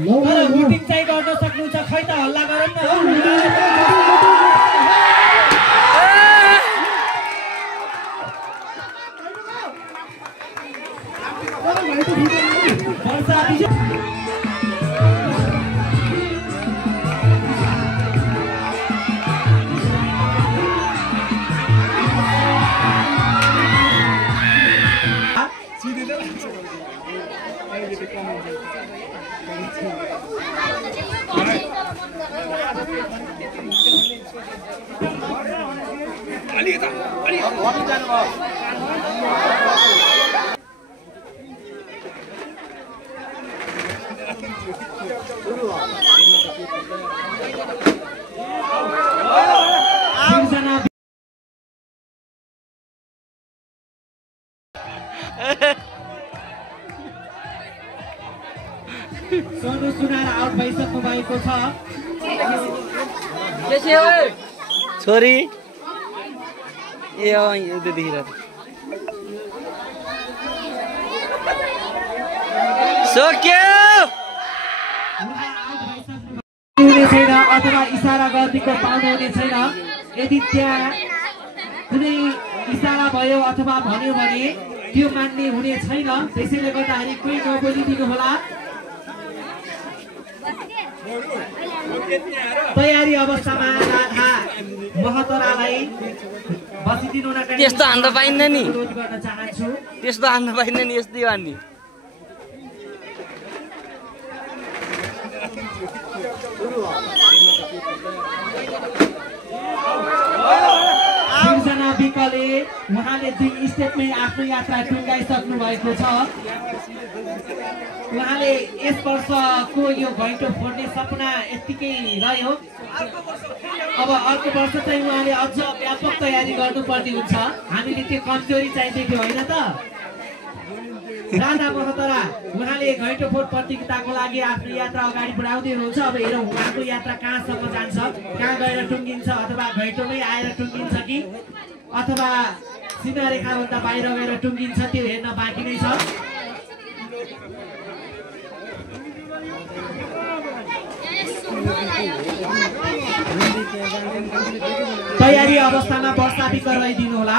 तर भोटिङ चाहिँ गर्न सक्नुहुन्छ खै त हल्ला गरौँ न सोनु सुनार आउट भइसक्नु भएको छ छोरी ए यो देखिरहेको सक्यो हुने छैन अथवा इशारा गर्नेको पाउनु हुने छैन यदि त्यहाँ कुनै इशारा भयो अथवा भन्यो भने त्यो मान्ने हुने छैन त्यसैले गर्दाखेरि कोही नबोलिदिनु होला तयारी अवस्थामा राधा महतरालाई बसिदिनु नका त्यस्तो हान्न पाइन्न नि गर्न चाहन्छु त्यस्तो हान्न पाइन्न नि यस्तै हान्ने सिर्जना विकले उहाँले 2 स्टेपमै आफ्नो यात्रा टुङ्गाइसक्नु भएको छ उहाँले यस वर्षको यो घैँटो फोड्ने सपना यत्तिकै रह्यो अब अर्को वर्ष चाहिँ उहाँले अझ व्यापक तयारी गर्नुपर्ने हुन्छ हामीले त्यो कमजोरी चाहिँ देख्यो होइन त राधा महतरा उहाँले घैँटो फोड प्रतियोगिताको लागि आफ्नो यात्रा अगाडि बढाउँदै हुनुहुन्छ अब हेरौँ उहाँको यात्रा कहाँसम्म जान्छ कहाँ गएर टुङ्गिन्छ अथवा घैँटोमै आएर टुङ्गिन्छ कि अथवा सीमा रेखाभन्दा बाहिर गएर टुङ्गिन्छ त्यो हेर्न बाँकी नै छ तयारी अवस्थामा वर्षा विकर लगाइदिनु होला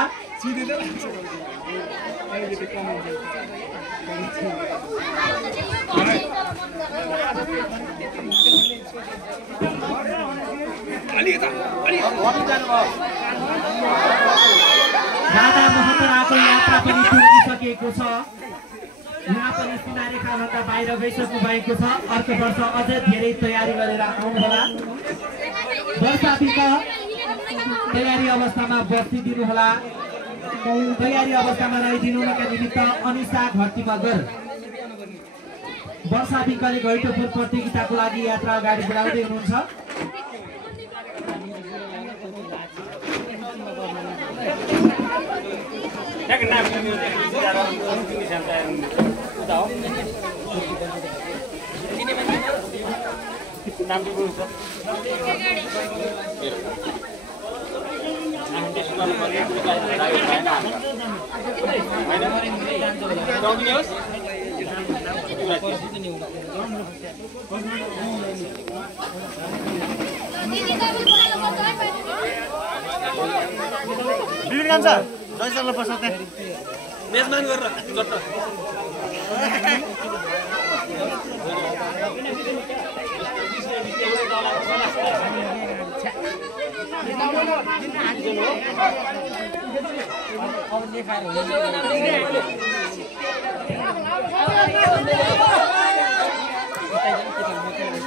राधा महतराको यात्रा पनि टुङ्गिसकेको छ उहाँ पनि सीमा रेखाभन्दा बाहिर गइसक्नु भएको छ अर्को वर्ष अझ धेरै तयारी गरेर आउनुहोला वर्षा विकर तयारी अवस्थामा बसिदिनु होला तयारी अवस्थामा रहिदिनुका निमित्त अनुषा घटी मगर वर्षा विकले घैँटो फोड प्रतियोगिताको लागि यात्रा अगाडि बढाउँदै हुनुहुन्छ मेजमान गरेर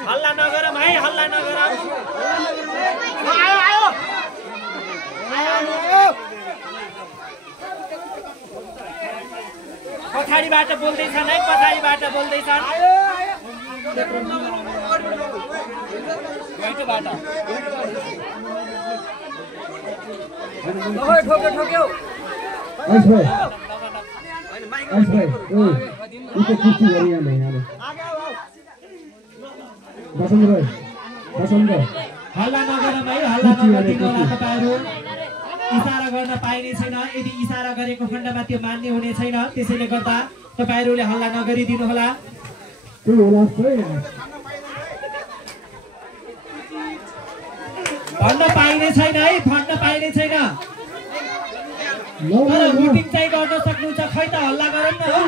हल्ला नगर भाइ हल्ला नगर पछाडिबाट बोल्दैछन् है पछाडिबाट बोल्दैछन् घैँटोबाट ठोक्यो ठोक्यो हल्ला नगर भाइ हल्ला नगरिदिनु होला तपाईहरु इशारा गर्न पाइने छैन यदि इशारा गरेको खण्डमा त्यो मान्ने हुने छैन त्यसैले गर्दा तपाईहरुले हल्ला नगरिदिनु होला भन्न पाइने छैन है, भन्न पाइने छैन। तर भोटिङ चाहिँ गर्न सक्नुहुन्छ, खै त हल्ला गरौँ न हो।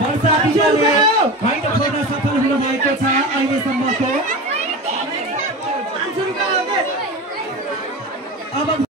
वर्षा विजयले भाइटो फोड्न सफल हुनुभएको छ अहिलेसम्मको। अब